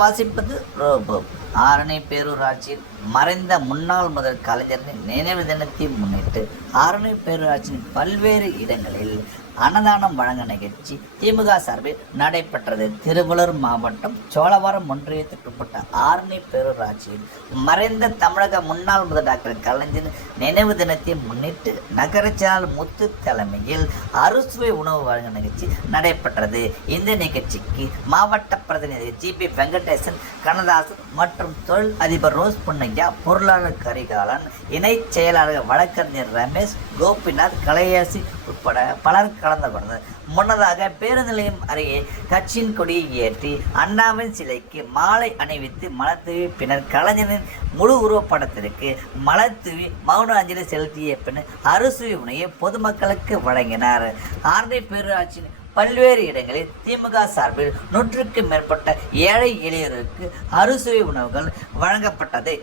வாசிப்பது ரோபோ. ஆரணி பேரூராட்சியில் மறைந்த முன்னாள் முதல் கலைஞரின் நினைவு தினத்தை முன்னிட்டு ஆரணி பேரூராட்சியின் பல்வேறு இடங்களில் அன்னதானம் வழங்க நிகழ்ச்சி திமுக சார்பில் நடைபெற்றது. திருவள்ளூர் மாவட்டம் சோழவரம் ஒன்றியத்திற்குட்பட்ட ஆரணி பேரூராட்சியில் மறைந்த தமிழக முன்னாள் முதல் டாக்டர் கலைஞர் நினைவு தினத்தை முன்னிட்டு நகர செயலாளர் முத்து தலைமையில் அறுசுவை உணவு வழங்க நிகழ்ச்சி நடைபெற்றது. இந்த நிகழ்ச்சிக்கு மாவட்ட பிரதிநிதி ஜிபி வெங்கடேசன், கண்ணதாசன் மற்றும் தொழில் அதிபர் ரோஸ் பொன்னையா, பொருளாளர் கரிகாலன், இணை செயலாளர் வழக்கறிஞர் ரமேஷ், கோபிநாத், கலையாசி உட்பட பலர் கலந்து கொண்டனர். முன்னதாக பேருந்து நிலையம் அருகே கட்சியின் கொடியை ஏற்றி அண்ணாவின் சிலைக்கு மாலை அணிவித்து மலர்தூவி பின்னர் கலைஞரின் முழு உருவப்படத்திற்கு மலர்தூவி மௌன அஞ்சலி செலுத்திய பின்னர் அறுசுவை உணவை பொதுமக்களுக்கு வழங்கினார். ஆரணி பேரூராட்சியின் பல்வேறு இடங்களில் திமுக சார்பில் 100க்கும் மேற்பட்ட ஏழை எளியோருக்கு அறுசுவை உணவுகள் வழங்கப்பட்டது.